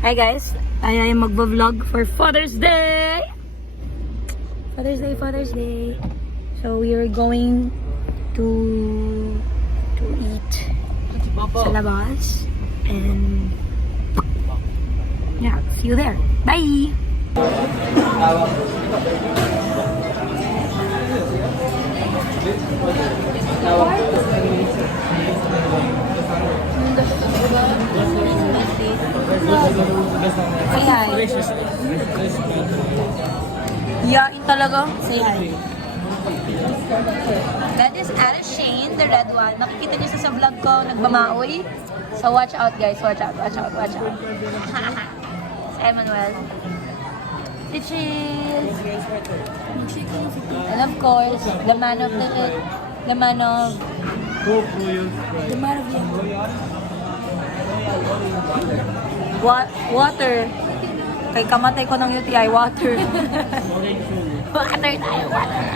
Hi guys, I am magba-vlog for Father's Day. Father's Day. So we are going to eat sa labas and yeah, see you there. Bye. Say hi. Yain talaga. Say hi. That is Alice Shane, the red one. Makikita niyo sa vlog ko, nagmamaoy. So watch out guys, watch out. Si Emmanuel. The cheese. And of course, the man of water. Kay kamatay ko ng UTI, water. Water tayo, water.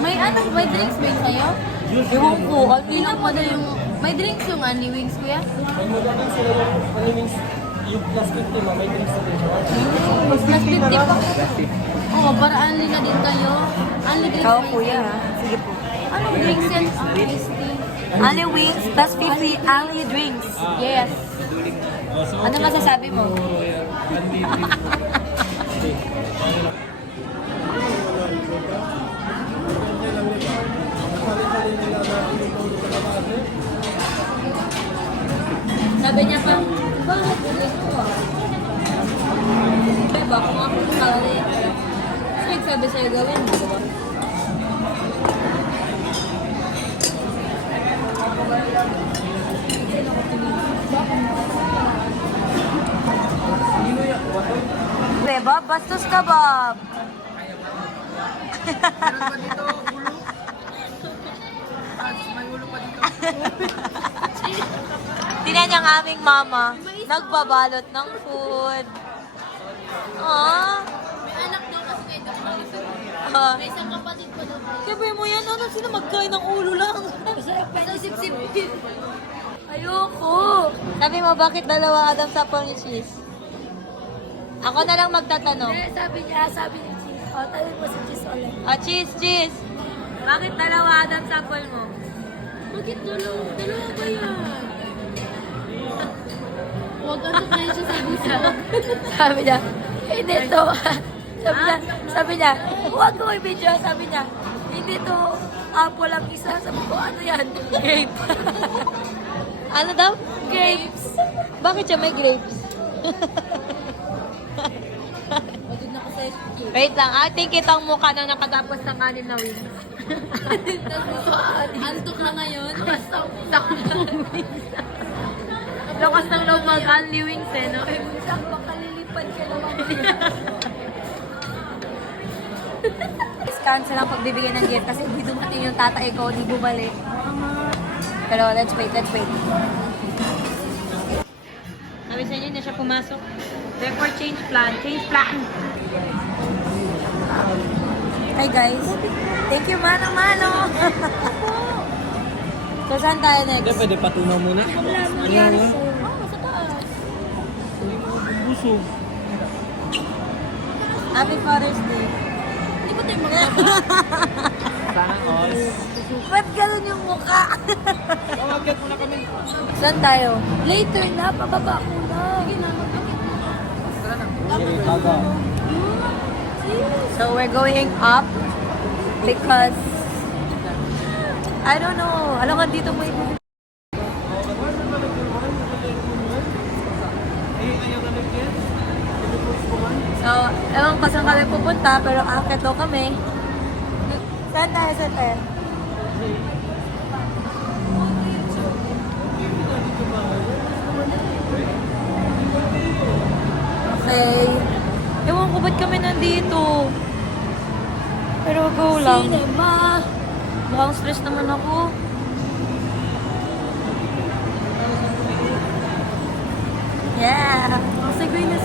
May drinks ba yun sa'yo? Ewan ko, Hindi lang mo yung... May drinks yung Annie Wings, kuya? Yung plus 50 mo, may drinks na din. Mas plus 50 pa. Oo, para Anli na din kayo. Anli drinks Ikaw, ba kuya. yun? Sige po. Anong drinks yan? Iced tea. Ali wings plus 50 Ali drinks. Yes. Ano masasabi mo? Sabi niya pa, bakit ulit mo ah? Diba, kung ako sali. So, nagsabi sa'yo gawin mo, diba? Bob, bastos ka, Bob. Tingnan niya ang aming mama. Nagbabalot ng food. Ah. May anak daw kasi may kapatid. Ah. May isang kapatid ko daw. Sabi mo yan, ano? Sino magkain ng ulo lang? Pero sip-sip. Ayoko. Sabi mo, bakit dalawa Adam sa ni cheese? Ako na lang magtatanong. Sabi ni Cheese. O, tanong mo si Cheese ulit. Ah, cheese. Bakit dalawa Adam sa mo? Bakit dalawa ba yan? Huwag ka kayo siya sabi sa Sabi niya, hindi to. Sabi niya, huwag ko may video. Sabi niya, hindi to apple ang isa. Sabi ko, ano yan? Grape. Ano daw? Grapes. Bakit siya may grapes? Magod na kasi Wait lang, ating kitang mukha na nakatapos ng anin na wings. antok na ngayon. Lakas ng loob mag-only wings eh, no? Makalilipad ka naman. Cancel ang pagbibigay ng gift kasi hindi dumating yung tatay ko, di bumalik. Pero let's wait. Sabi sa inyo na siya pumasok. Therefore, change plan. Hi guys. Thank you, Mano. So, saan tayo Hindi, next? pwede patunaw muna. Nangyari sa'yo. Sa taas. Busog. Happy Father's Day. Hindi ba tayo magkaba? Sana all. Ba't ganun yung mukha? Tawagat muna kami. Saan tayo? Later na, pababa ko na. Sige na, Baga. So we're going up because I don't know. Alam ka dito mo ibig. So, ewan ko saan kami pupunta pero akit daw kami. Saan tayo? Okay. Ewan ko ba't kami nandito. Pero go lang. Cinema. Mukhang stress naman ako. Yeah. Segway na.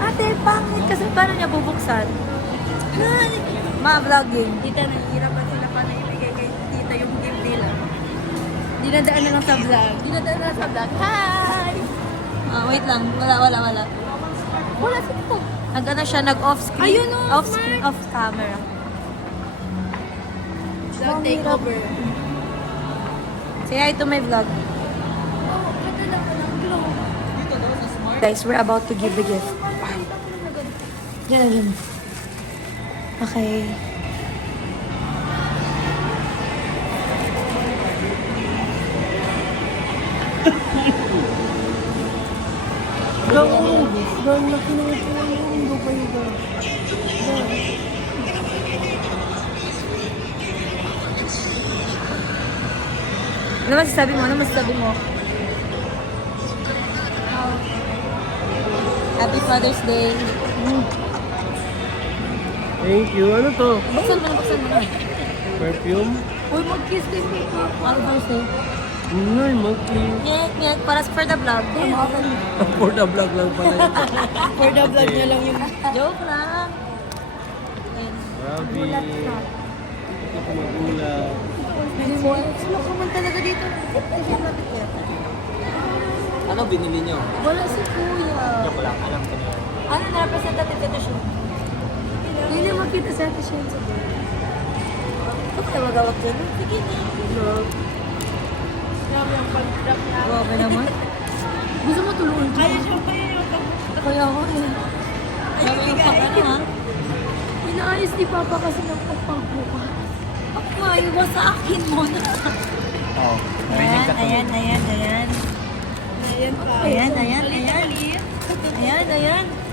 Ate, pangit kasi paano niya bubuksan? Ma-vlogging. Tita, nahihirapan sila pa na ibigay kay tita yung gift nila. Dinadaan na lang sa vlog. Hi! Wait lang. Wala. Wala si Tito. Nag-ano siya, nag-off-screen. Ayun, oh, Off-screen, off-camera. Vlog takeover. Say hi to my vlog. Guys, we're about to give the gift. Yan. Okay. Ano masasabi mo? Happy Father's Day. Thank you. Ano to? Buksan mo na. Perfume? Uy, mag-kiss kay Pito. Father's Day. Ay, monkey. Ngek, para for the vlog. For the vlog lang pala yun. For the vlog niya lang yung... Joke lang. Ayun. Grabe. Ito ko magulat. Sino ka man talaga dito? Ano binili niyo? Wala si Kuya. Joke lang, alam ko na yun. Ano na representative ito siya? Hindi na makita sa ate siya. Ito kaya magawag dyan. Sige na. Grabe ang pag-drop na. Grabe naman. Gusto mo tulungan dyan? Kaya siya pa yun. Kaya ako eh. Grabe yung pagkano ha? Inaayos ni Papa kasi ng pagpagbuka. Ako, iwas sa akin mo na. Oo. Ayan. Ayan pa. Ayan.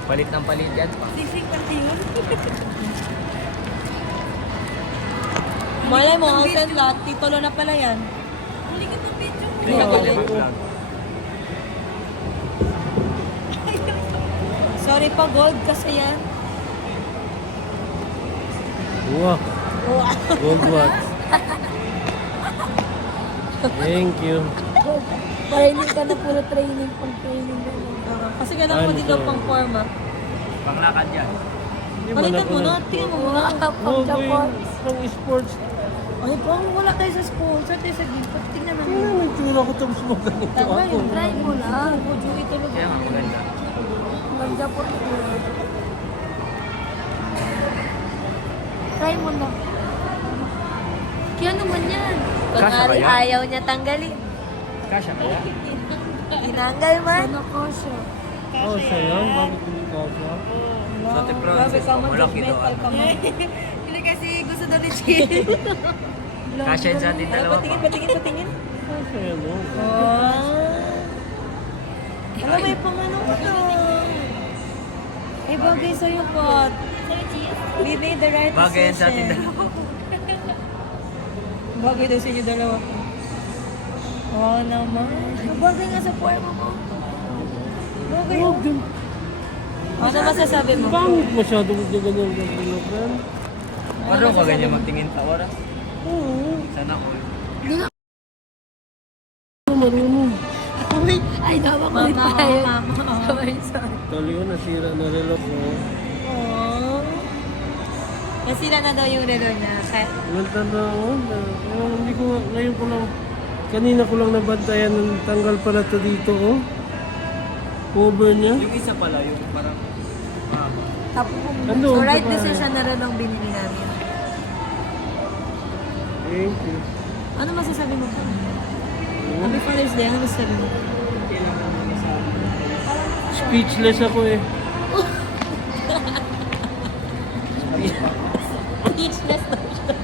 Palit ng palit yan pa. Sisig pati yun. Malay mo, ang send lot, titulo na pala yan. Hindi ka pa picture mo. Hindi ka pwede mag-vlog. Sorry pa, gold kasi yan. Wow. Gold watch. Thank you. Para hindi ka na puro training, pang-training na lang. Kasi ganun po Ano dito to? pang forma. Panglakad yan. Palitan mo na, tingnan mo muna. Oo, pang sports. Ay, pang wala tayo sa school. Saan tayo sa gift? Tingnan natin. Kaya nagtura ko tapos mo ganito Tama ako. yun, try mo lang. Budyo ito lang. Kaya nga maganda. Maganda po. Try mo lang. Kaya naman yan. Kasha ba Kunwari yan? ayaw niya tanggalin. Kasha kaya? Tinanggal man. Sana ko siya. Oh, sayang. Bakit hindi kasha? Sa Tepron, Grabe ka man, wala kito. judgmental ka man. Hindi kasi gusto daw ni Chill. Kasha yun sa ating dalawa pa. Patingin. Kasha yan, oh. Alam, may pangano ko to. Eh, bagay sa'yo, Pot. We made the right Bagay yan sa ating decision. dalawa. Bagay daw sa inyo dalawa. Oo naman. Bagay nga sa forma mo. Bagay. Huwag din. Ano masasabi mo? Pangit masyado kung di ganyan ganyan, friend. Ano ka ganyan magtingin tawara? Oo. Sana ko. Marunong. Ay, dawa ko rin tayo. Sorry. Tali ko, nasira na relo ko. Aww. Nasira na daw yung relo niya. Kaya, Ilang tanda ako. Hindi ko, ngayon ko lang, kanina ko lang nabantayan ng tanggal pala to dito, oh. Cover niya. Yung isa pala, yung parang tapos Ano, so, right diba? decision na rin ang binili namin. Thank you. Ano masasabi mo po? Happy Father's Day. Ano masasabi mo? Speechless ako eh. Speechless daw siya.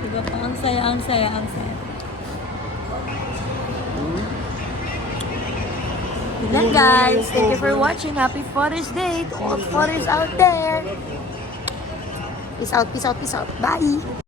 Diba po? Ang saya. Good lang, guys. Thank you for watching. Happy Father's Day to all fathers out there. Peace out. Bye.